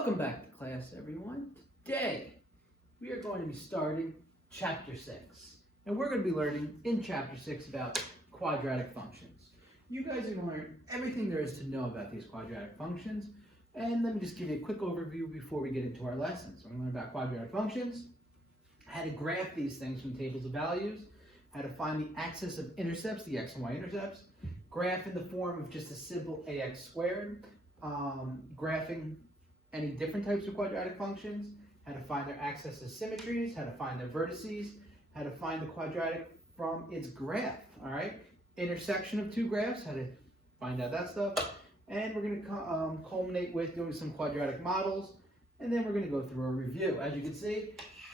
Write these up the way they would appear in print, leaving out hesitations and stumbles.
Welcome back to class, everyone. Today, we are going to be starting Chapter 6. And we're going to be learning in Chapter 6 about quadratic functions. You guys are going to learn everything there is to know about these quadratic functions. And let me just give you a quick overview before we get into our lessons. We're going to learn about quadratic functions, how to graph these things from tables of values, how to find the axis of intercepts, the x and y intercepts, graph in the form of just a simple ax squared, graphing any different types of quadratic functions, how to find their axis of symmetries, how to find their vertices, how to find the quadratic from its graph, all right? Intersection of two graphs, how to find out that stuff. And we're going to culminate with doing some quadratic models, and then we're going to go through a review. As you can see,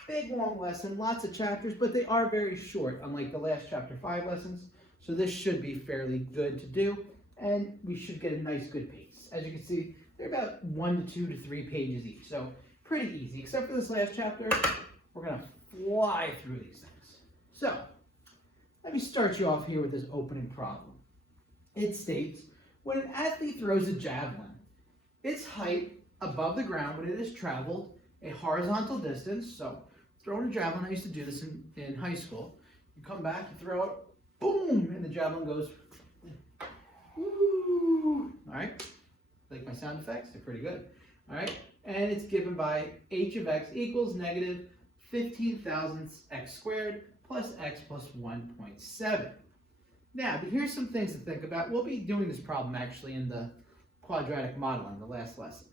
big long lesson, lots of chapters, but they are very short, unlike the last Chapter 5 lessons. So this should be fairly good to do, and we should get a nice good pace. As you can see, they're about 1 to 2 to 3 pages each, so pretty easy. Except for this last chapter, we're going to fly through these things. So, let me start you off here with this opening problem. It states, when an athlete throws a javelin, its height above the ground when it has traveled a horizontal distance, so throwing a javelin, I used to do this in high school. You come back, you throw it, boom, and the javelin goes, woo, all right? Like my sound effects, they're pretty good. All right, and it's given by h of x equals negative 15 thousandths x squared plus x plus 1.7. Now, here's some things to think about. We'll be doing this problem actually in the quadratic modeling, the last lesson.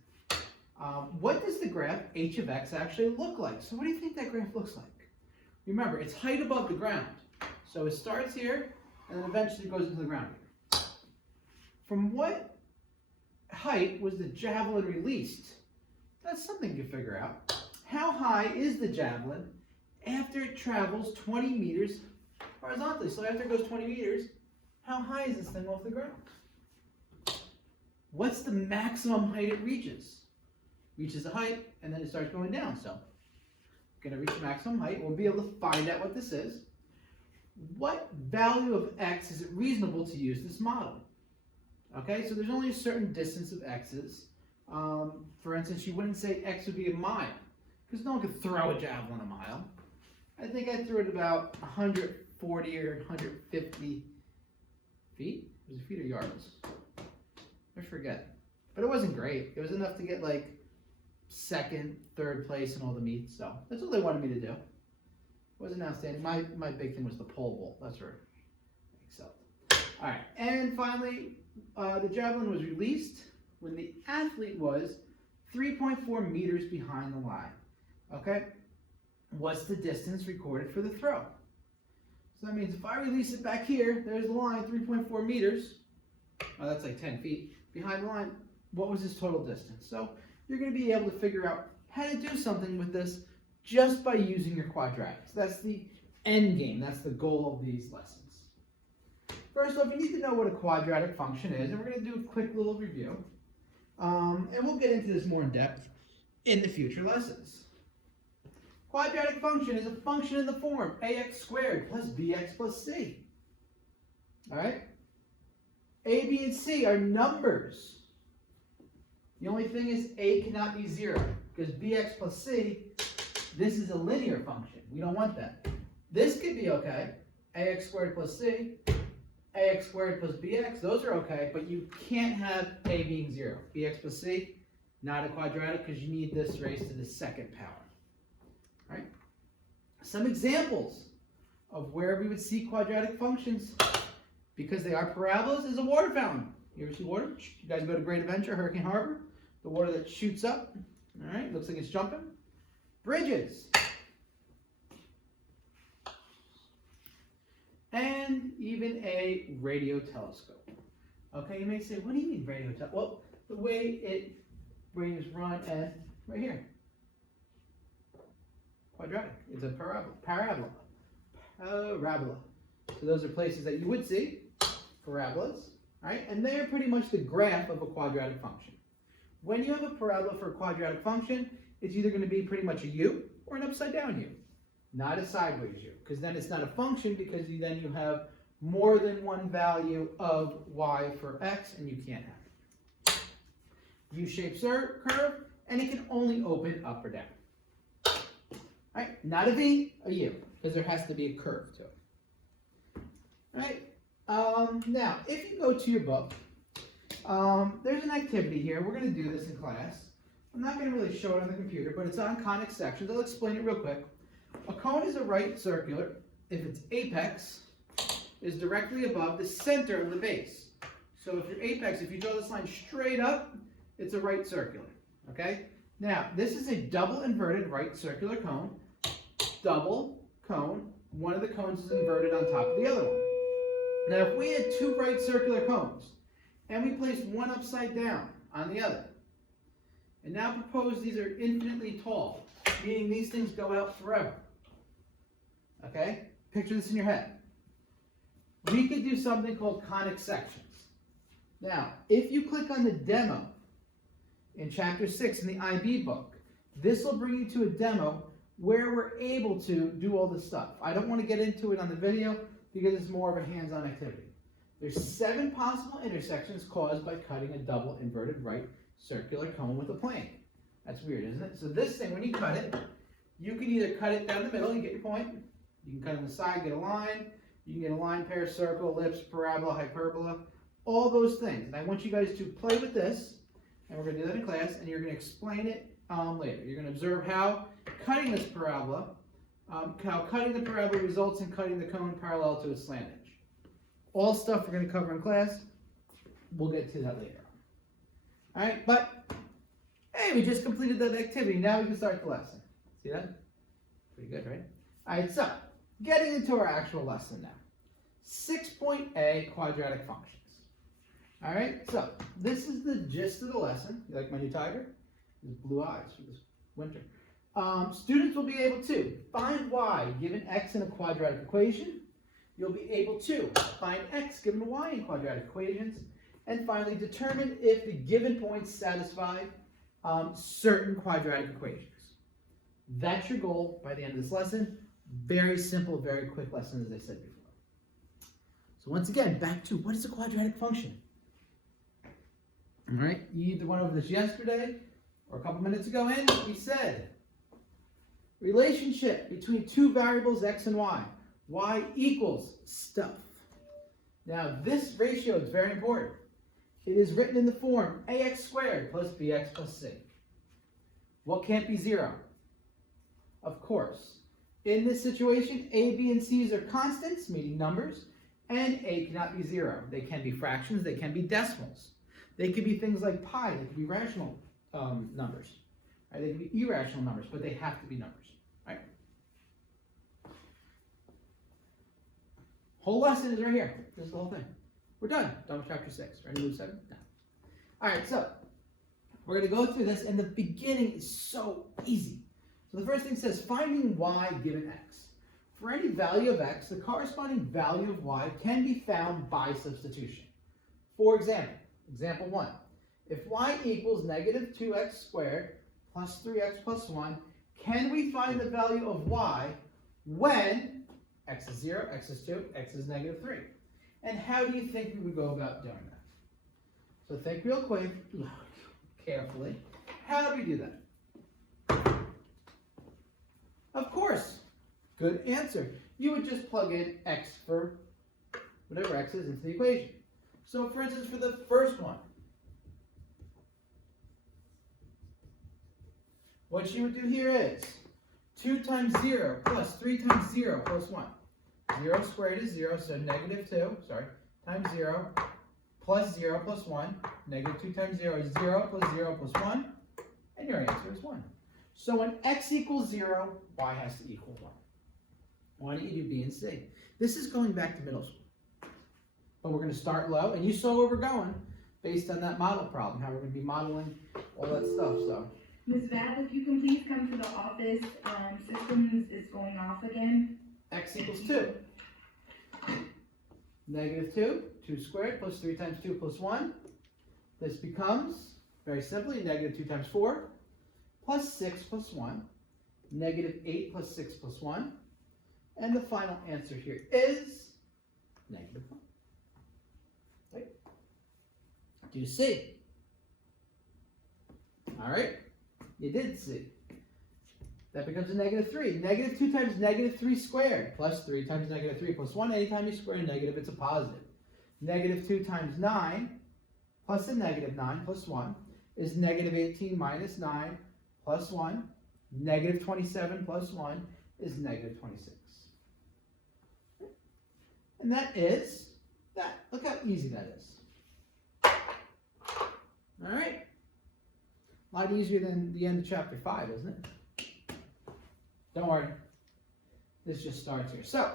What does the graph h of x actually look like? So what do you think that graph looks like? Remember, it's height above the ground. So it starts here and then eventually goes into the ground here. From what height was the javelin released? That's something you figure out. How high is the javelin after it travels 20 meters horizontally? So after it goes 20 meters, how high is this thing off the ground? What's the maximum height it reaches? Reaches the height and then it starts going down. So going to reach the maximum height. We'll be able to find out what this is. What value of x is it reasonable to use this model? Okay, so there's only a certain distance of x's. For instance, you wouldn't say x would be a mile, because no one could throw a javelin a mile. I think I threw it about 140 or 150 feet. Was it feet or yards? I forget. But it wasn't great. It was enough to get like second, third place in all the meets. So that's what they wanted me to do. It wasn't outstanding. My big thing was the pole vault. That's where I excelled. All right, and finally, the javelin was released when the athlete was 3.4 meters behind the line. Okay, what's the distance recorded for the throw? So that means if I release it back here, there's the line, 3.4 meters. Oh, that's like 10 feet. Behind the line, what was his total distance? So you're going to be able to figure out how to do something with this just by using your quadratics. That's the end game. That's the goal of these lessons. First off, you need to know what a quadratic function is, and we're going to do a quick little review. And we'll get into this more in depth in the future lessons. Quadratic function is a function in the form ax squared plus bx plus c. All right? A, b, and c are numbers. The only thing is a cannot be 0, because bx plus c, this is a linear function. We don't want that. This could be okay, ax squared plus c. ax squared plus bx, those are okay, but you can't have a being 0. Bx plus c, not a quadratic because you need this raised to the second power. Right? Some examples of where we would see quadratic functions, because they are parabolas, is a water fountain. You ever see water? You guys go to Great Adventure, Hurricane Harbor, the water that shoots up. All right, looks like it's jumping. Bridges. And even a radio telescope. Okay, you may say, what do you mean radio telescope? Well, the way waves run and right here. Quadratic. It's a parabola. Parabola. So those are places that you would see parabolas, right? And they're pretty much the graph of a quadratic function. When you have a parabola for a quadratic function, it's either going to be pretty much a U or an upside down U. Not a sideways U, because then it's not a function, because then you have more than one value of y for x, and you can't have it. U-shaped curve, and it can only open up or down. All right, not a V, a U, because there has to be a curve to it. All right, now if you go to your book, there's an activity here. We're going to do this in class. I'm not going to really show it on the computer, but it's on conic sections. I'll explain it real quick. A cone is a right circular if its apex is directly above the center of the base. So if your apex, if you draw this line straight up, it's a right circular, okay? Now, this is a double inverted right circular cone. Double cone, one of the cones is inverted on top of the other one. Now, if we had two right circular cones, and we placed one upside down on the other, and now propose these are infinitely tall, meaning these things go out forever, okay? Picture this in your head. We could do something called conic sections. Now, if you click on the demo in Chapter 6 in the IB book, this will bring you to a demo where we're able to do all this stuff. I don't want to get into it on the video because it's more of a hands-on activity. There's 7 possible intersections caused by cutting a double inverted right circular cone with a plane. That's weird, isn't it? So this thing, when you cut it, you can either cut it down the middle, you get your point. You can cut it on the side, get a line. You can get a line, pair, circle, ellipse, parabola, hyperbola, all those things. And I want you guys to play with this, and we're going to do that in class, and you're going to explain it later. You're going to observe how cutting this parabola, how cutting the parabola results in cutting the cone parallel to its slant edge. All stuff we're going to cover in class. We'll get to that later on. All right, but hey, we just completed that activity. Now we can start the lesson. See that? Pretty good, right? All right, so getting into our actual lesson now. 6.A quadratic functions. All right, so this is the gist of the lesson. You like my new tiger? His blue eyes for this winter. Students will be able to find y given x in a quadratic equation. You'll be able to find x given y in quadratic equations. And finally, determine if the given points satisfy certain quadratic equations. That's your goal by the end of this lesson. Very simple, very quick lesson, as I said before. So once again, back to what is a quadratic function? All right, you either went over this yesterday or a couple minutes ago, and we said relationship between two variables x and y equals stuff. Now this ratio is very important. It is written in the form ax squared plus bx plus c. What can't be 0? Of course. In this situation, a, b, and c's are constants, meaning numbers, and a cannot be 0. They can be fractions, they can be decimals. They could be things like pi, they could be rational numbers. Right? They could be irrational numbers, but they have to be numbers. Right? Whole lesson is right here. This is the whole thing. We're done. Done with Chapter 6. Ready to move 7? No. All right, so we're going to go through this, and the beginning is so easy. So the first thing says, finding y given x. For any value of x, the corresponding value of y can be found by substitution. For example, example 1. If y equals negative 2x squared plus 3x plus 1, can we find the value of y when x is 0, x is 2, x is negative 3? And how do you think we would go about doing that? So think real quick, carefully. How do we do that? Of course, good answer. You would just plug in x for whatever x is into the equation. So for instance, for the first one, what you would do here is 2 times 0 plus 3 times 0 plus 1. 0 squared is 0, so negative 2, times 0 plus 0 plus 1. Negative 2 times 0 is 0 plus 0 plus 1, and your answer is 1. So when x equals 0, y has to equal 1. Why don't you do B and C? This is going back to middle school. But we're going to start low, and you saw where we're going based on that model problem, how we're going to be modeling all that stuff. So, Ms. Val, if you can please come to the office. Systems is going off again. X equals 2. Negative 2, 2 squared plus 3 times 2 plus 1. This becomes, very simply, negative 2 times 4 plus 6 plus 1. Negative 8 plus 6 plus 1. And the final answer here is negative 1. Right? Do C. All right. You did see. That becomes a negative 3. Negative 2 times negative 3 squared plus 3 times negative 3 plus 1. Anytime you square a negative, it's a positive. Negative 2 times 9 plus a negative 9 plus 1 is negative 18 minus 9 plus 1. Negative 27 plus 1 is negative 26. And that is that. Look how easy that is. All right. A lot easier than the end of chapter 5, isn't it? Don't worry. This just starts here. So,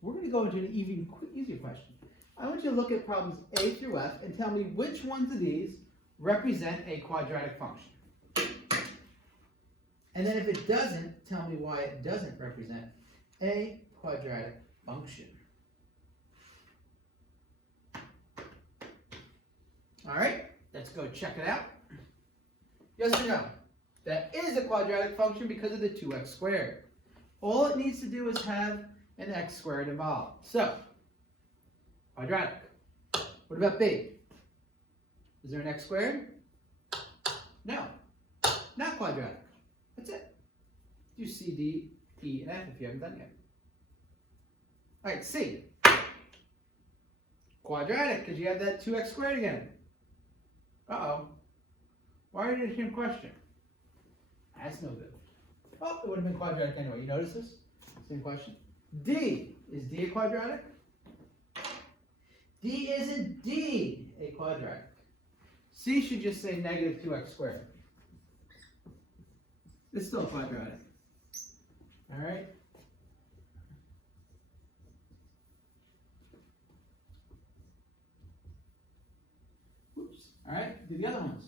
we're going to go into an even easier question. I want you to look at problems A through F and tell me which ones of these represent a quadratic function. And then if it doesn't, tell me why it doesn't represent a quadratic function. All right, let's go check it out. Yes or no? That is a quadratic function because of the 2x squared. All it needs to do is have an x squared involved. So, quadratic. What about B? Is there an x squared? No, not quadratic. That's it. Do C, D, E, and F if you haven't done yet. All right, C. Quadratic, because you have that 2x squared again. Uh-oh. Why did it him question? That's no good. Oh, it would have been quadratic anyway. You notice this? Same question. D. Is D a quadratic? D is indeed a quadratic. C should just say negative 2x squared. It's still quadratic. All right? Oops. All right, do the other ones.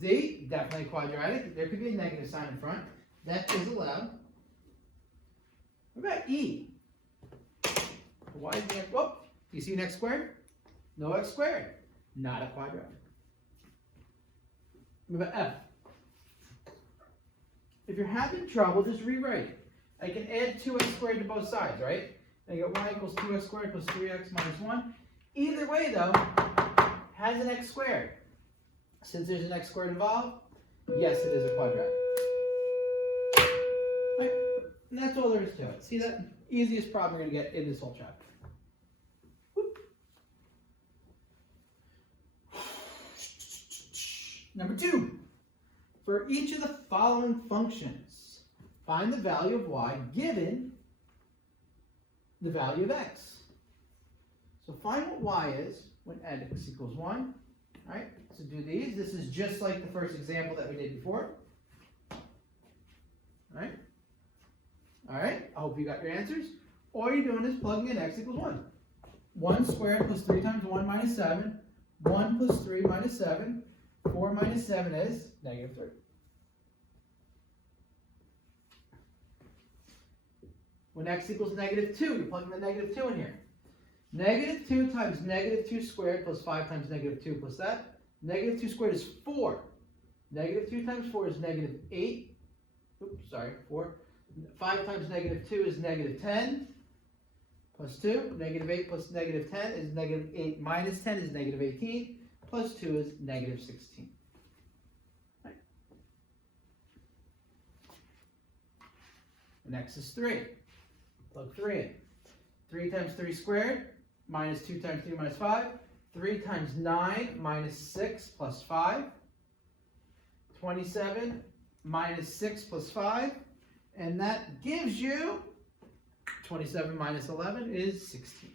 D, definitely quadratic. There could be a negative sign in front. That is allowed. What about E? Why is the x? Whoop. Do you see an x squared? No x squared. Not a quadratic. What about F? If you're having trouble, just rewrite it. I can add 2x squared to both sides, right? I get y equals 2x squared plus 3x minus 1. Either way, though, has an x squared. Since there's an x squared involved, yes, it is a quadratic. Right? And that's all there is to it. See that? Easiest problem we're going to get in this whole chapter. Whoop. Number 2. For each of the following functions, find the value of y given the value of x. So find what y is when x equals 1. All right, so do these. This is just like the first example that we did before. All right. All right, I hope you got your answers. All you're doing is plugging in x equals 1. 1 squared plus 3 times 1 minus 7. 1 plus 3 minus 7. 4 minus 7 is negative 3. When x equals negative 2, you're plugging the negative 2 in here. Negative 2 times negative 2 squared plus 5 times negative 2 plus that. Negative 2 squared is 4. Negative 2 times 4 is negative 8. Oops, sorry, 4. 5 times negative 2 is negative 10. Plus 2. Negative 8 plus negative 10 is negative 8 minus 10 is negative 18. Plus 2 is negative 16. Right. And x is 3. Plug 3 in. 3 times 3 squared minus 2 times 3 minus 5. 3 times 9 minus 6 plus 5. 27 minus 6 plus 5. And that gives you 27 minus 11 is 16.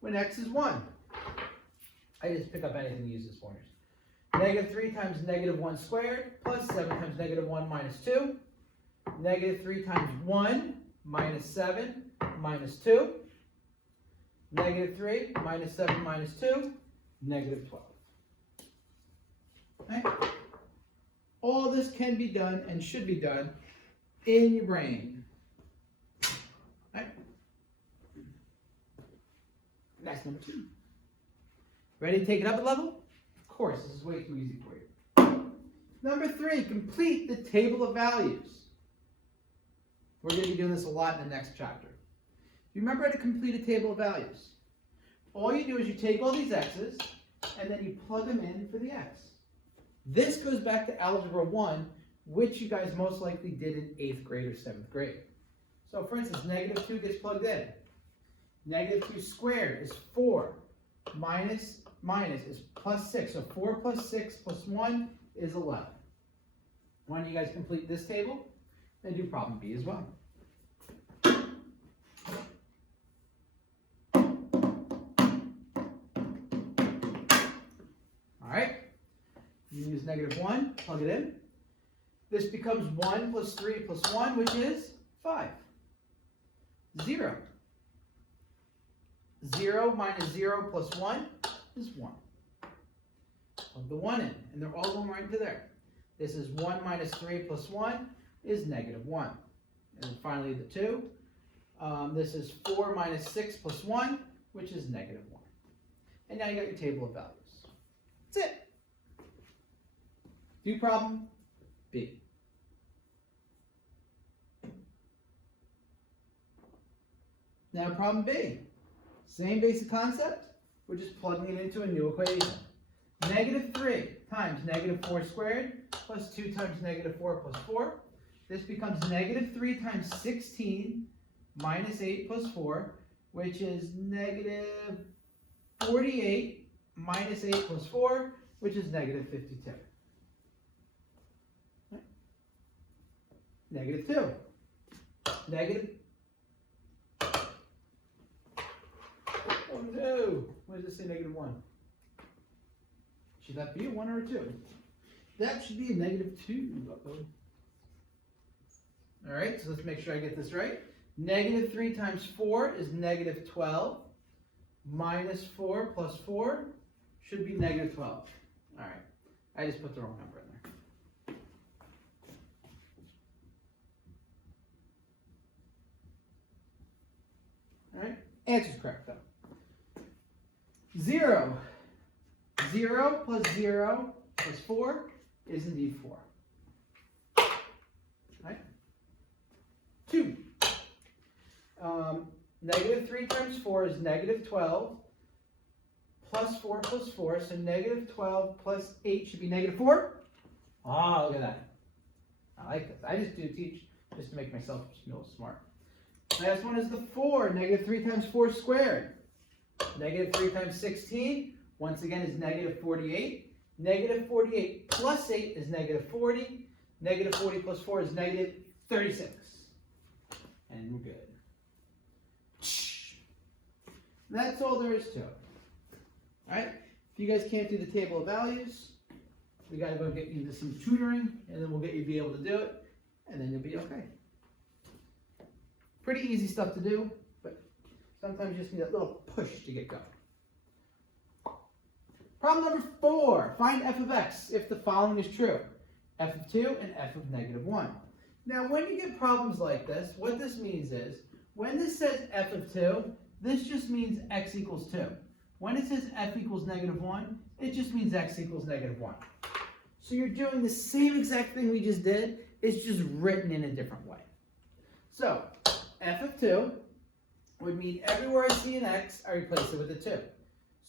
When x is 1, I just pick up anything and use this pointers. Negative 3 times negative 1 squared plus 7 times negative 1 minus 2. Negative 3 times 1 minus 7 minus 2. Negative 3 minus 7 minus 2. Negative 12. Okay? All this can be done and should be done in your brain. Okay? That's number 2. Ready to take it up a level? Of course, this is way too easy for you. Number 3, complete the table of values. We're going to be doing this a lot in the next chapter. You remember how to complete a table of values. All you do is you take all these x's, and then you plug them in for the x. This goes back to Algebra 1, which you guys most likely did in 8th grade or 7th grade. So for instance, negative 2 gets plugged in. Negative 2 squared is 4. Minus is plus 6. So 4 plus 6 plus 1 is 11. Why don't you guys complete this table and do problem B as well. Alright, you use negative 1, plug it in. This becomes 1 plus 3 plus 1, which is 5. 0. 0 minus 0 plus 1 is 1. Plug the 1 in, and they're all going right into there. This is 1 minus 3 plus 1 is negative 1. And then finally the 2. This is 4 minus 6 plus 1, which is negative 1. And now you got your table of values. That's it. Do problem B. Now problem B. Same basic concept. We're just plugging it into a new equation. Negative 3 times negative 4 squared plus 2 times negative 4 plus 4. This becomes negative 3 times 16 minus 8 plus 4, which is negative 48 minus 8 plus 4, which is negative 52. Right. Negative 2. Negative. Oh no! Why does it say negative 1? Should that be a 1 or a 2? That should be a negative 2. Alright, so let's make sure I get this right. Negative 3 times 4 is negative 12. Minus 4 plus 4 should be negative 12. Alright, I just put the wrong number in there. Alright, answer's correct though. 0. 0 plus 0 plus 4 is indeed 4. Right? 2. Negative 3 times 4 is negative 12 plus 4 plus 4. So negative 12 plus 8 should be negative 4. Ah, look at that. I like this. I just do teach just to make myself feel smart. Last one is the 4. Negative 3 times 4 squared. Negative 3 times 16, once again, is negative 48. Negative 48 plus 8 is negative 40. Negative 40 plus 4 is negative 36. And we're good. That's all there is to it. Alright, if you guys can't do the table of values, we got to go get you into some tutoring, and then we'll get you to be able to do it, and then you'll be okay. Pretty easy stuff to do, but sometimes you just need a little push to get going. Problem number 4. Find f of x if the following is true. F of 2 and f of negative 1. Now, when you get problems like this, what this means is, when this says f of 2, this just means x equals 2. When it says f equals negative 1, it just means x equals negative 1. So you're doing the same exact thing we just did, it's just written in a different way. So, f of 2 would mean everywhere I see an x, I replace it with a 2.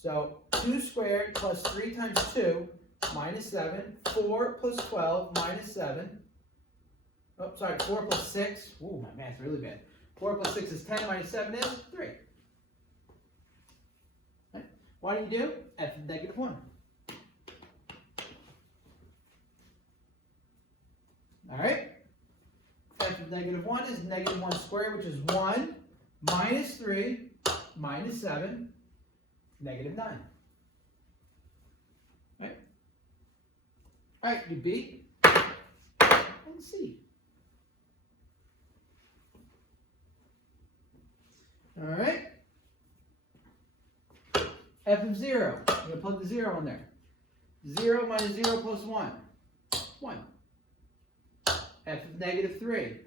So 2 squared plus 3 times 2 minus 7. 4 plus 12 minus 7. Oh, sorry, 4 plus 6. Ooh, my math's really bad. 4 plus 6 is 10 minus 7 is 3. Okay. What do you do? F of negative 1. Alright? F of negative 1 is negative 1 squared, which is 1 minus 3 minus 7, negative 9. Right? Alright, you B and C. Alright? F of 0. I'm going to plug the 0 in there. 0 minus 0 plus 1. 1. F of negative 3.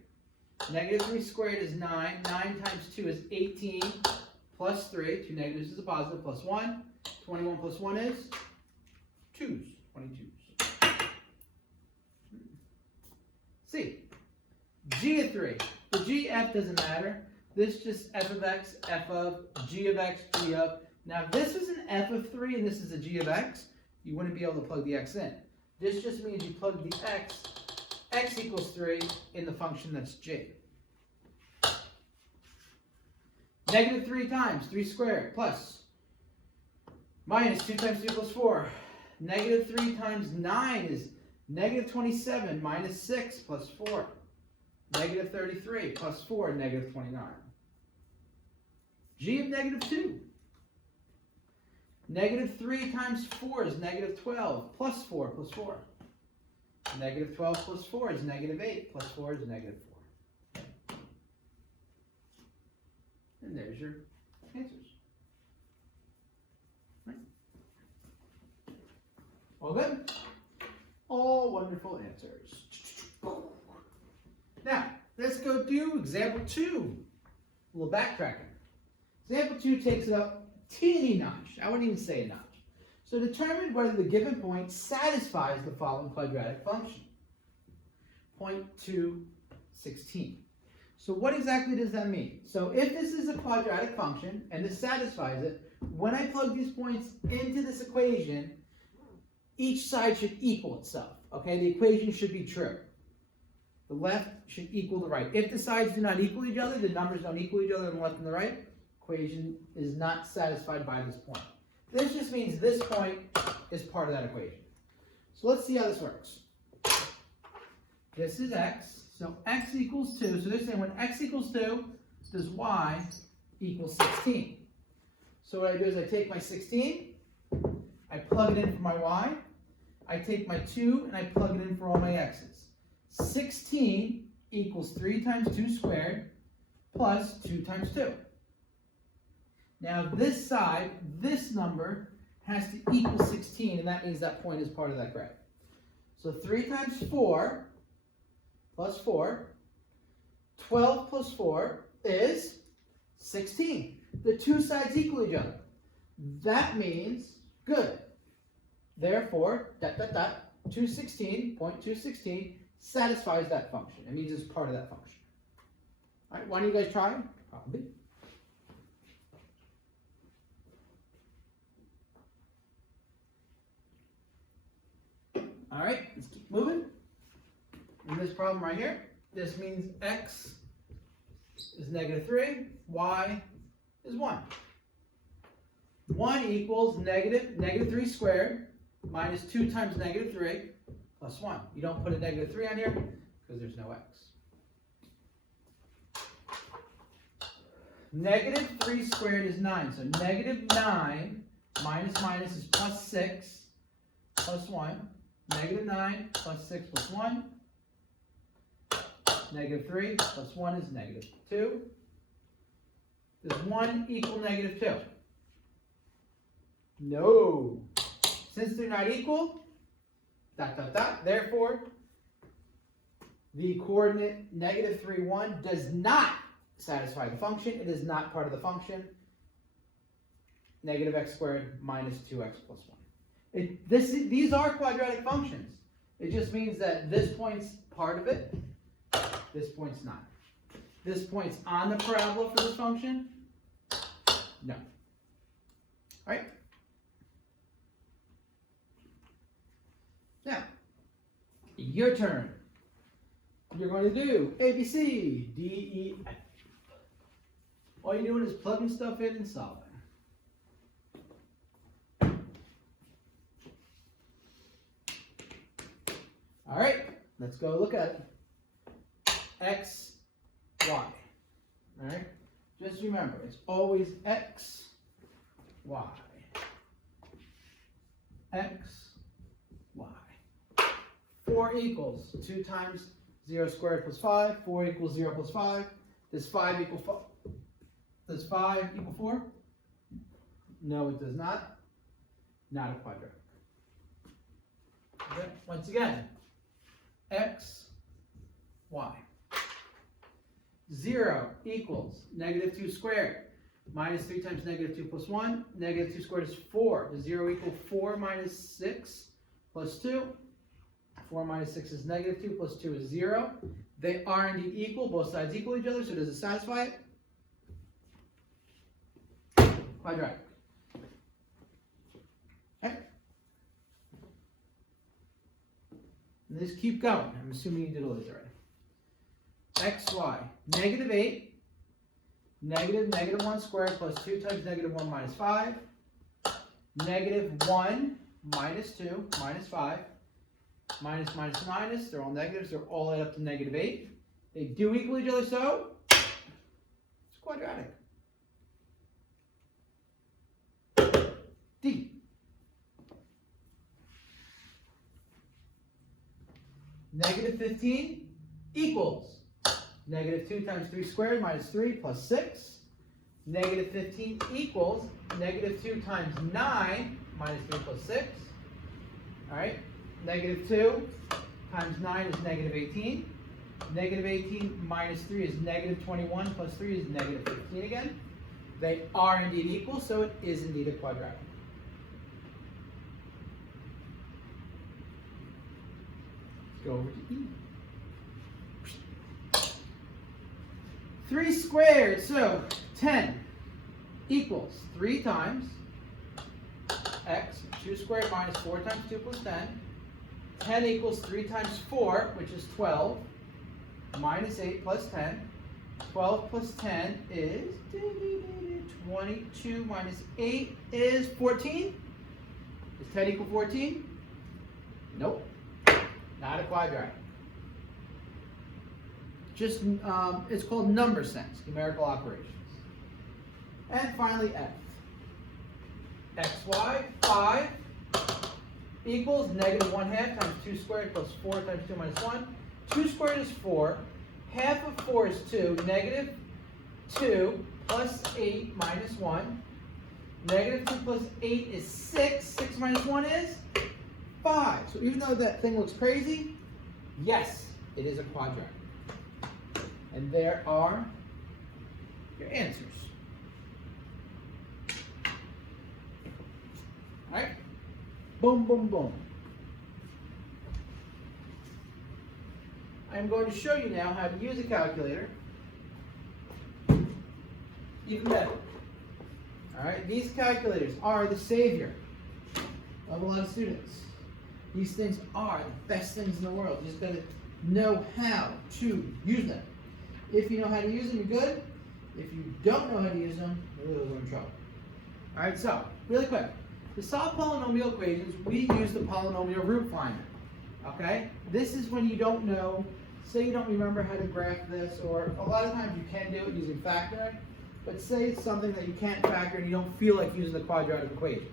Negative 3 squared is 9. 9 times 2 is 18. Plus 3. 2 negatives is a positive. Plus 1. 21 plus 1 is 2's. 22's. C. G of 3. The g, f doesn't matter. This just f of x, f of, g of x, g of. Now, if this is an f of 3 and this is a g of x, you wouldn't be able to plug the x in. This just means you plug the x equals 3 in the function that's g. Negative 3 times 3 squared plus minus 2 times 3 equals 4. Negative 3 times 9 is negative 27 minus 6 plus 4. Negative 33 plus 4, negative 29. G of negative 2. Negative 3 times 4 is negative 12 plus 4 plus 4. Negative 12 plus 4 is negative 8 plus 4 is negative 4. And there's your answers. Right. All good? All wonderful answers. Now, let's go do example 2. A little backtracking. Example 2 takes it up teeny notch. I wouldn't even say a notch. So determine whether the given point satisfies the following quadratic function. Point 216. So what exactly does that mean? So if this is a quadratic function and this satisfies it, when I plug these points into this equation, each side should equal itself. Okay, the equation should be true. The left should equal the right. If the sides do not equal each other, the numbers don't equal each other on the left and the right, equation is not satisfied by this point. This just means this point is part of that equation. So let's see how this works. This is x, so x equals 2. So they're saying when x equals 2, does y equal 16? So what I do is I take my 16, I plug it in for my y, I take my 2 and I plug it in for all my x's. 16 equals 3 times 2 squared plus 2 times 2. Now this side, this number, has to equal 16, and that means that point is part of that graph. So 3 times 4 plus 4, 12 plus 4 is 16. The two sides equal each other. That means good. Therefore, 216.216 satisfies that function. It means it's part of that function. All right, why don't you guys try? Probably. All right, let's keep moving. In this problem right here, this means x is negative 3, y is 1. 1 equals negative 3 squared minus 2 times negative 3 plus 1. You don't put a negative 3 on here because there's no x. Negative 3 squared is 9. So negative 9 minus minus is plus 6 plus 1. Negative 9 plus 6 plus 1. Negative 3 plus 1 is negative 2. Does 1 equal negative 2? No. Since they're not equal, therefore, the coordinate negative 3, 1 does not satisfy the function. It is not part of the function. Negative x squared minus 2x plus 1. These are quadratic functions. It just means that this point's part of it, this point's not. This point's on the parabola for this function? No. All right? Now, your turn. You're going to do A, B, C, D, E, F. All you're doing is plugging stuff in and solving. All right, let's go look at it. X, Y. All right, just remember, it's always X, Y. X, Y. 4 equals 2 times 0 squared plus 5. 4 equals 0 plus 5. Does 5 equal 5? Does 5 equal 4? No, it does not. Not a quadratic. Okay. Once again, X, Y. 0 equals negative 2 squared minus 3 times negative 2 plus 1. Negative 2 squared is 4. Does 0 equal 4 minus 6 plus 2? 4 minus 6 is negative 2 plus 2 is 0. They are indeed equal, both sides equal each other, so does it satisfy it? Quadratic. Okay. And just keep going. I'm assuming you did all these already. X, Y, negative 8, negative 1 squared plus 2 times negative 1 minus 5, negative 1 minus 2 minus 5, minus, minus, minus, they're all negatives, they're all add up to negative 8. They do equal each other, so it's quadratic. D. Negative 15 equals negative 2 times 3 squared minus 3 plus 6. Negative 15 equals negative 2 times 9 minus 3 plus 6. All right. Negative 2 times 9 is negative 18. Negative 18 minus 3 is negative 21 plus 3 is negative 15 again. They are indeed equal, so it is indeed a quadratic. Let's go over to E. 3 squared, so 10 equals 3 times x, 2 squared minus 4 times 2 plus 10. 10 equals 3 times 4, which is 12, minus 8 plus 10. 12 plus 10 is 22 minus 8 is 14. Is 10 equal 14? Nope, not a quadratic. Just, it's called number sense, numerical operations. And finally F. xy, 5 equals negative 1/2 times 2 squared plus 4 times 2 minus 1. 2 squared is 4. Half of 4 is 2. Negative 2 plus 8 minus 1. Negative 2 plus 8 is 6. 6 minus 1 is 5. So even though that thing looks crazy, yes, it is a quadratic. And there are your answers. All right? Boom, boom, boom. I'm going to show you now how to use a calculator even better. All right? These calculators are the savior of a lot of students. These things are the best things in the world. You just got to know how to use them. If you know how to use them, you're good. If you don't know how to use them, you're in trouble. All right, so really quick. To solve polynomial equations, we use the polynomial root finder. Okay? This is when you don't know, say you don't remember how to graph this, or a lot of times you can do it using factoring, but say it's something that you can't factor and you don't feel like using the quadratic equation.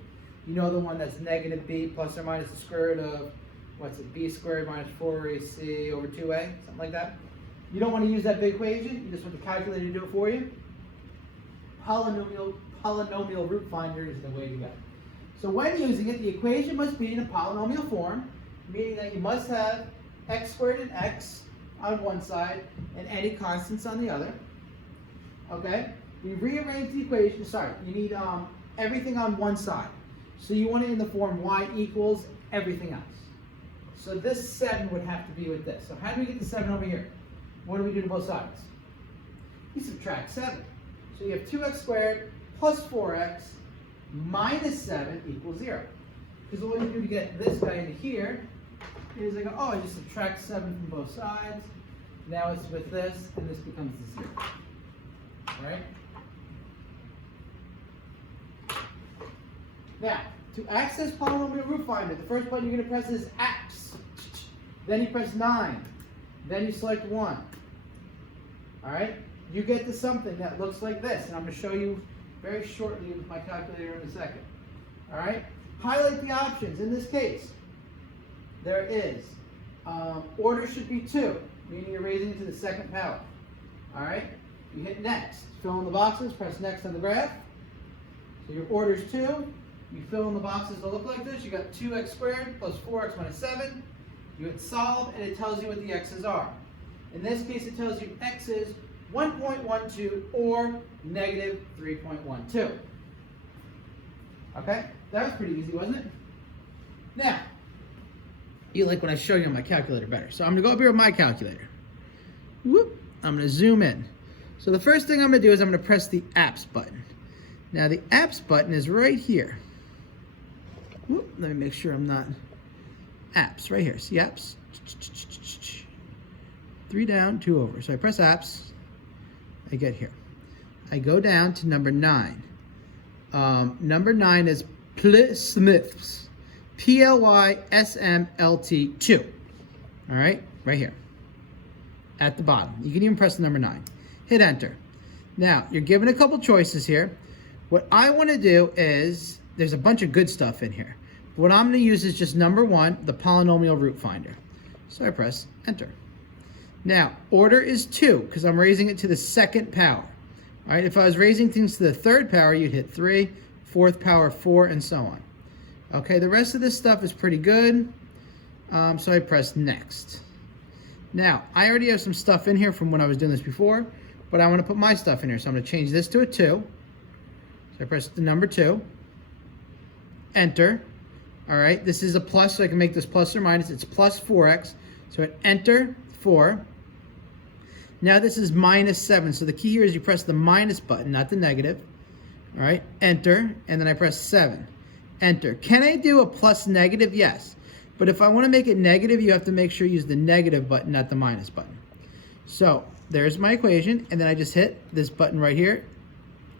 You know the one that's negative b plus or minus the square root of, what's it, b squared minus 4ac over 2a, something like that. You don't want to use that big equation, you just want the calculator to do it for you. Polynomial root finder is the way to go. So when using it, the equation must be in a polynomial form, meaning that you must have x squared and x on one side and any constants on the other. Okay? We rearrange the equation, you need everything on one side. So you want it in the form y equals everything else. So this 7 would have to be with this. So how do we get the 7 over here? What do we do to both sides? We subtract 7. So you have 2x squared plus 4x minus 7 equals 0. Because all you do to get this guy into here is I go, oh, I just subtract 7 from both sides. Now it's with this, and this becomes the 0. All right? Now, to access polynomial root finder, the first button you're going to press is X. Then you press 9. Then you select 1. All right? You get to something that looks like this, and I'm going to show you very shortly with my calculator in a second. All right? Highlight the options. In this case, there is order should be 2, meaning you're raising it to the second power. All right? You hit next. Fill in the boxes. Press next on the graph. So your order is 2. You fill in the boxes that look like this. You got 2x squared plus 4x minus 7. You hit solve, and it tells you what the x's are. In this case, it tells you x is 1.12 or negative 3.12. Okay? That was pretty easy, wasn't it? Now, you like when I show you on my calculator better. So I'm going to go up here with my calculator. Whoop, I'm gonna zoom in. So the first thing I'm gonna do is I'm gonna press the apps button. Now the apps button is right here. Whoop, let me make sure I'm not, apps, right here, see apps? 3 down, 2 over. So I press apps, I get here. I go down to number 9. Number 9 is Plysmiths, Plysmlt2. All right, right here, at the bottom. You can even press the number 9. Hit enter. Now, you're given a couple choices here. What I want to do is, there's a bunch of good stuff in here. What I'm going to use is just number 1, the polynomial root finder. So I press enter. Now, order is 2, because I'm raising it to the 2nd power. All right, if I was raising things to the 3rd power, you'd hit 3, 4th power 4, and so on. Okay, the rest of this stuff is pretty good. So I press next. Now, I already have some stuff in here from when I was doing this before, but I want to put my stuff in here. So I'm going to change this to a 2. So I press the number 2. Enter. All right, this is a plus, so I can make this plus or minus. It's plus 4x. So I enter 4. Now this is minus 7. So the key here is you press the minus button, not the negative. All right, enter, and then I press 7. Enter. Can I do a plus negative? Yes. But if I want to make it negative, you have to make sure you use the negative button, not the minus button. So there's my equation, and then I just hit this button right here,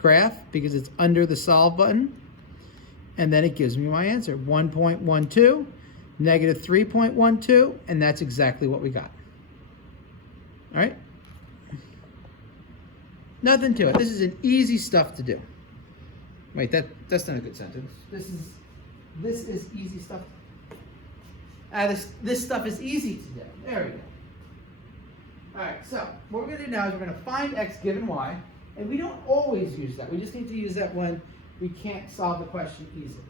graph, because it's under the solve button. And then it gives me my answer, 1.12, negative 3.12, and that's exactly what we got. All right? Nothing to it. This is an easy stuff to do. Wait, that's not a good sentence. This is easy stuff. This stuff is easy to do. There we go. All right, so what we're going to do now is we're going to find x given y, and we don't always use that. We just need to use that when we can't solve the question easily.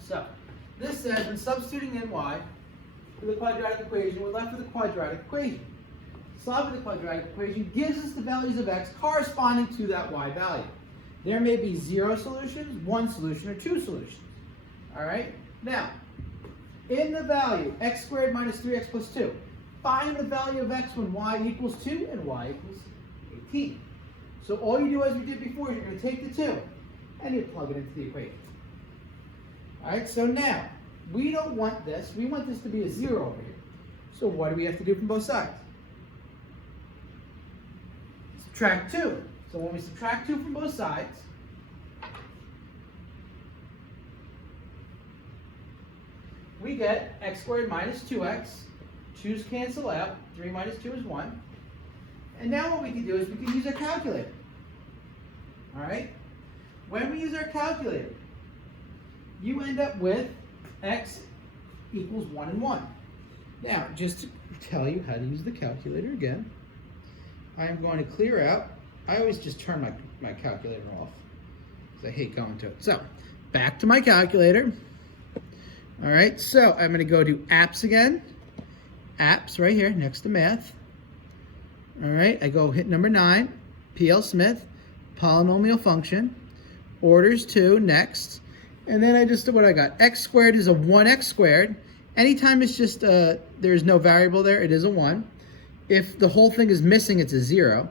So this says when substituting in y for the quadratic equation, we're left with the quadratic equation. Solving the quadratic equation gives us the values of x corresponding to that y value. There may be 0 solutions, 1 solution, or 2 solutions. All right? Now, in the value x squared minus 3x plus 2, find the value of x when y equals 2 and y equals 18. So all you do as we did before is you're going to take the 2 and you plug it into the equation. All right, so now, we don't want this. We want this to be a 0 over here. So what do we have to do from both sides? Subtract 2. So when we subtract 2 from both sides, we get x squared minus 2x. 2's cancel out. 3 minus 2 is 1. And now what we can do is we can use our calculator. All right? When we use our calculator, you end up with x equals 1 and 1. Now, just to tell you how to use the calculator again, I am going to clear out. I always just turn my calculator off because I hate going to it. So, back to my calculator. All right, so I'm going to go to apps again. Apps right here next to math. All right, I go hit number 9, PL Smith, polynomial function, orders 2, next. And then I just, what I got, x squared is a 1x squared. Anytime it's just, there's no variable there, it is a 1. If the whole thing is missing, it's a 0.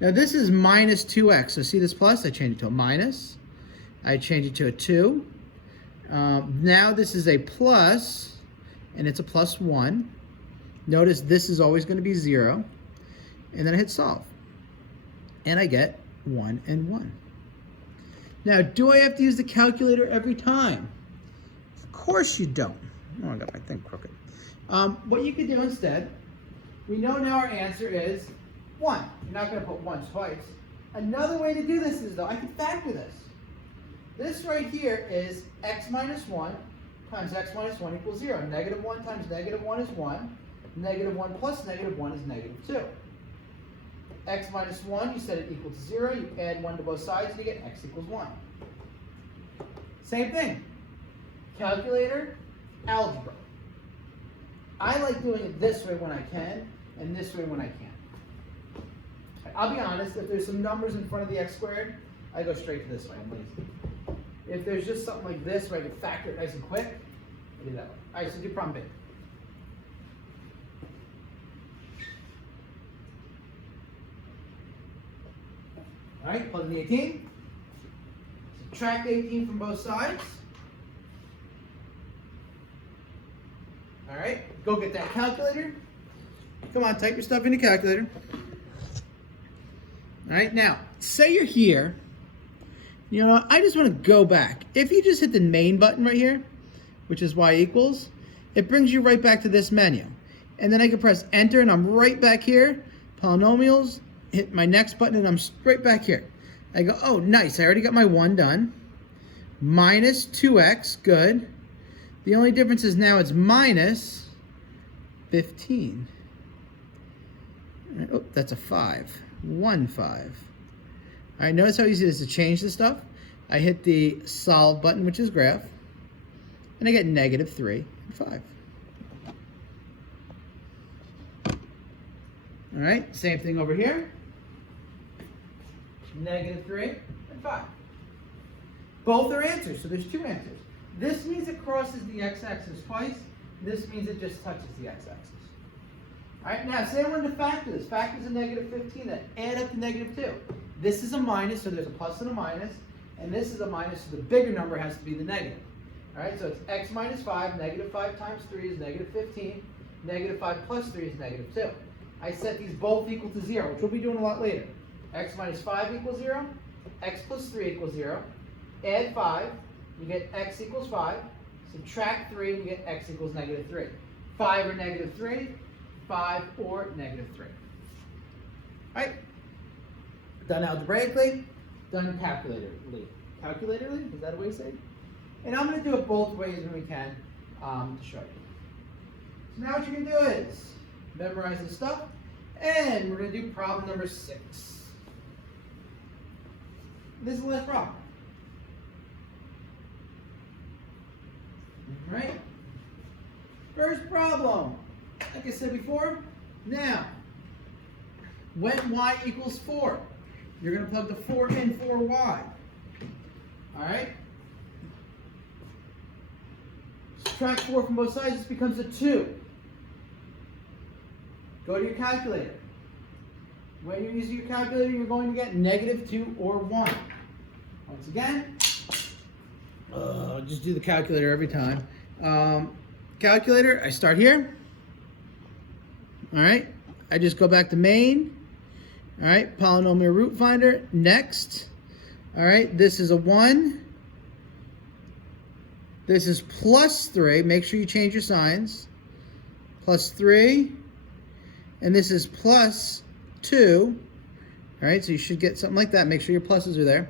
Now this is minus 2x. So see this plus? I change it to a minus. I change it to a 2. Now this is a plus, and it's a plus 1. Notice this is always going to be 0. And then I hit solve. And I get 1 and 1. Now, do I have to use the calculator every time? Of course you don't. Oh, I got my thing crooked. What you could do instead, we know now our answer is 1. You're not going to put 1 twice. Another way to do this is, though, I can factor this. This right here is x minus 1 times x minus 1 equals 0. Negative 1 times negative 1 is 1. Negative 1 plus negative 1 is negative 2. X minus 1, you set it equal to 0. You add 1 to both sides, and you get x equals 1. Same thing. Calculator, algebra. I like doing it this way when I can, and this way when I can't. I'll be honest, if there's some numbers in front of the x squared, I go straight to this way. I'm lazy. If there's just something like this where I can factor it nice and quick, I do that way. All right, so do problem B. All right, plug in the 18. Subtract 18 from both sides. All right, go get that calculator. Come on, type your stuff in the calculator. All right, now, say you're here. You know, I just want to go back. If you just hit the main button right here, which is y equals, it brings you right back to this menu. And then I can press enter and I'm right back here. Polynomials, hit my next button and I'm right back here. I go, oh, nice, I already got my 1 done. Minus 2x, good. The only difference is now it's minus 15. Oh, that's a 5. 1, 5. All right, notice how easy it is to change this stuff. I hit the solve button, which is graph, and I get negative 3 and 5. All right, same thing over here. Negative 3 and 5. Both are answers, so there's 2 answers. This means it crosses the x-axis twice. This means it just touches the x-axis. All right, now say I wanted to factor this. Factors a negative 15 that add up to negative 2. This is a minus, so there's a plus and a minus. And this is a minus, so the bigger number has to be the negative. All right, so it's x minus 5. Negative 5 times 3 is negative 15. Negative 5 plus 3 is negative 2. I set these both equal to 0, which we'll be doing a lot later. X minus 5 equals 0. X plus 3 equals 0. Add 5, you get x equals 5. Subtract 3, you get x equals negative 3. 5 or negative 3, 5 or negative 3. All right, done algebraically, done calculatorly. Calculatorly, is that a way to say it? And I'm going to do it both ways when we can to show you. So now what you're going to do is memorize this stuff, and we're going to do problem number 6. This is the last problem. All right, first problem. Like I said before, now, when y equals 4, you're going to plug the 4 in for y. All right? Subtract 4 from both sides, this becomes a 2. Go to your calculator. When you're using your calculator, you're going to get negative 2 or 1. Once again, just do the calculator every time. Calculator, I start here. All right, I just go back to main. All right, polynomial root finder, next. All right, this is a 1. This is plus 3. Make sure you change your signs. Plus 3. And this is plus 2. All right, so you should get something like that. Make sure your pluses are there.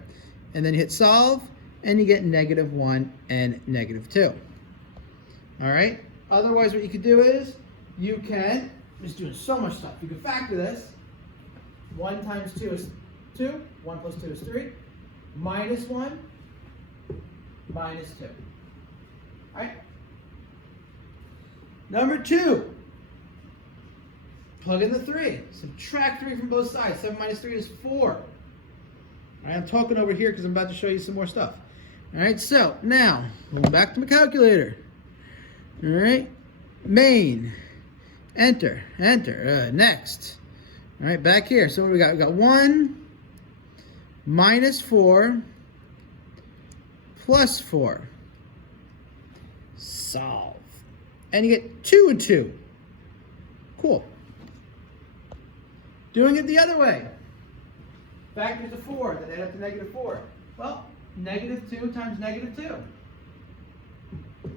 And then hit solve, and you get negative 1 and negative 2. All right, otherwise what you could do is you can, I'm just doing so much stuff. You can factor this. 1 times 2 is 2. 1 plus 2 is 3. Minus 1, minus 2. All right. Number 2. Plug in the 3. Subtract 3 from both sides. 7 minus 3 is 4. All right, I'm talking over here because I'm about to show you some more stuff. All right, so now, going back to my calculator. All right, main, enter, next. All right, back here. So what do we got? We got 1 minus 4 plus 4. Solve. And you get 2 and 2. Cool. Doing it the other way. Factors of 4 that add up to negative 4. Well, negative 2 times negative 2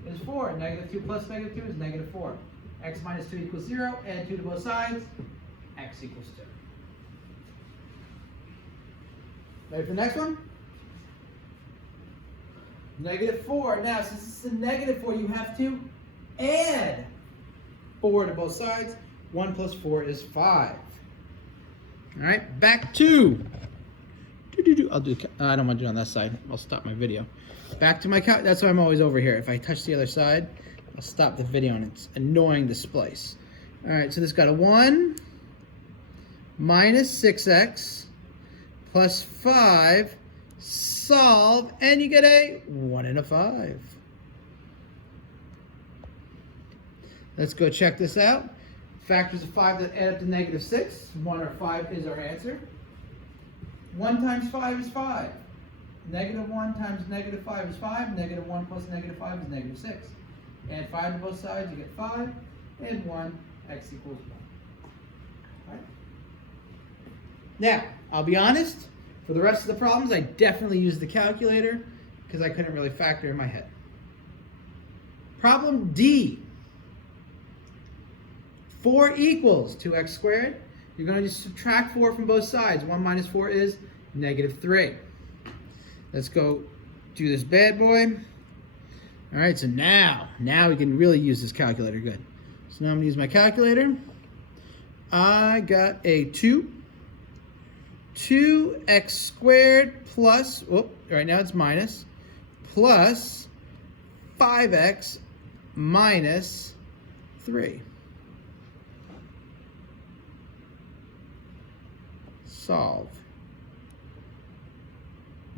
is 4. Negative 2 plus negative 2 is negative 4. X minus 2 equals 0. Add 2 to both sides. X equals 2. Ready for the next one? Negative 4. Now, since it's a negative 4, you have to add 4 to both sides. 1 plus 4 is 5. All right, back to. I'll do. I don't want to do it on that side. I'll stop my video. Back to my couch. That's why I'm always over here. If I touch the other side, I'll stop the video, and it's annoying to splice. All right, so this got a 1 minus 6x plus 5. Solve, and you get a 1 and a 5. Let's go check this out. Factors of 5 that add up to negative 6. 1 or 5 is our answer. 1 times 5 is 5. Negative 1 times negative 5 is 5. Negative 1 plus negative 5 is negative 6. Add 5 to both sides, you get 5. Add 1, x equals 1. All right? Now, I'll be honest, for the rest of the problems, I definitely used the calculator because I couldn't really factor in my head. Problem D. 4 equals 2x squared. You're going to just subtract 4 from both sides. 1 minus 4 is negative 3. Let's go do this bad boy. All right, so now we can really use this calculator good. So now I'm going to use my calculator. I got a 2x squared plus, right now it's minus, plus 5x minus 3. Solve.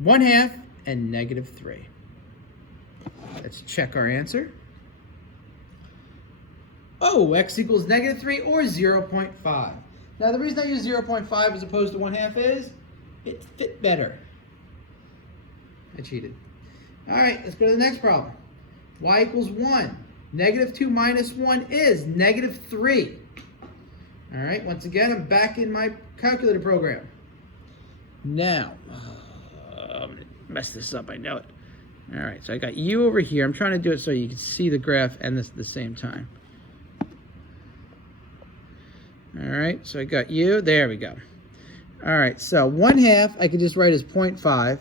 1/2 and negative 3. Let's check our answer. Oh, x equals negative 3 or 0.5. Now the reason I use 0.5 as opposed to 1/2 is it fit better. I cheated. All right, let's go to the next problem. Y equals 1. Negative 2 minus 1 is negative 3. All right, once again, I'm back in my calculator program. Now, I'm going to mess this up, I know it. All right, so I got you over here. I'm trying to do it so you can see the graph and this at the same time. All right, so I got you. There we go. All right, so 1/2 I could just write as 0.5.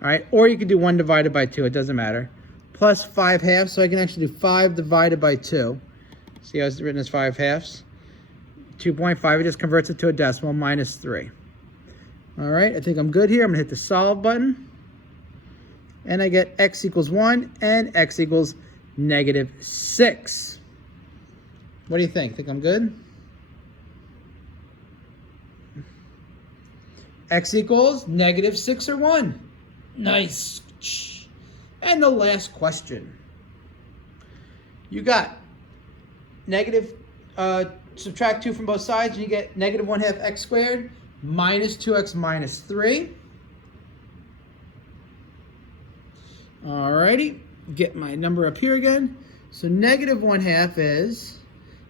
All right, or you could do 1 divided by 2. It doesn't matter. Plus 5/2, so I can actually do 5 divided by 2. See how it's written as 5/2? 2.5, it just converts it to a decimal, minus 3. All right, I think I'm good here. I'm going to hit the solve button. And I get x equals 1 and x equals negative 6. What do you think? Think I'm good? X equals negative 6 or 1. Nice. And the last question. You got negative, subtract 2 from both sides, and you get negative 1/2 x squared minus 2x minus 3. Alrighty, get my number up here again. So negative 1/2 is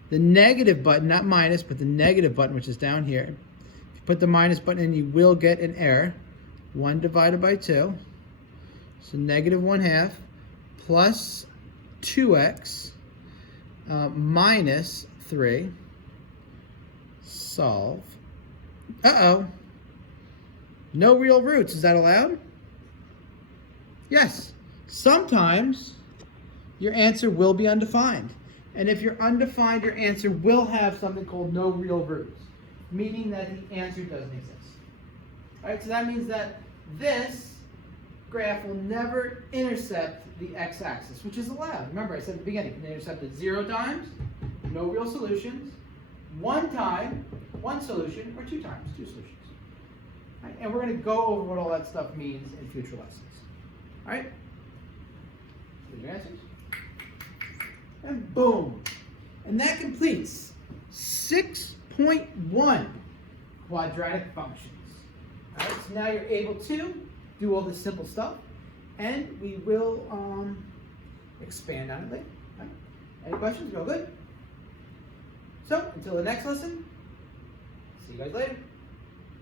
the negative button, not minus, but the negative button, which is down here. If you put the minus button in, you will get an error. 1 divided by 2. So negative 1/2 plus 2x minus 3. Solve. Uh-oh. No real roots. Is that allowed? Yes. Sometimes your answer will be undefined. And if you're undefined, your answer will have something called no real roots, meaning that the answer doesn't exist. All right, so that means that this graph will never intercept the x-axis, which is allowed. Remember, I said at the beginning, it can intercept it 0 times, no real solutions, 1 time, 1 solution, or 2 times, 2 solutions. All right, and we're going to go over what all that stuff means in future lessons. All right? Here's your answers. And boom. And that completes 6.1 quadratic functions. All right, so now you're able to do all this simple stuff, and we will expand on it later. All right? Any questions? Go good? So, until the next lesson, see you guys later.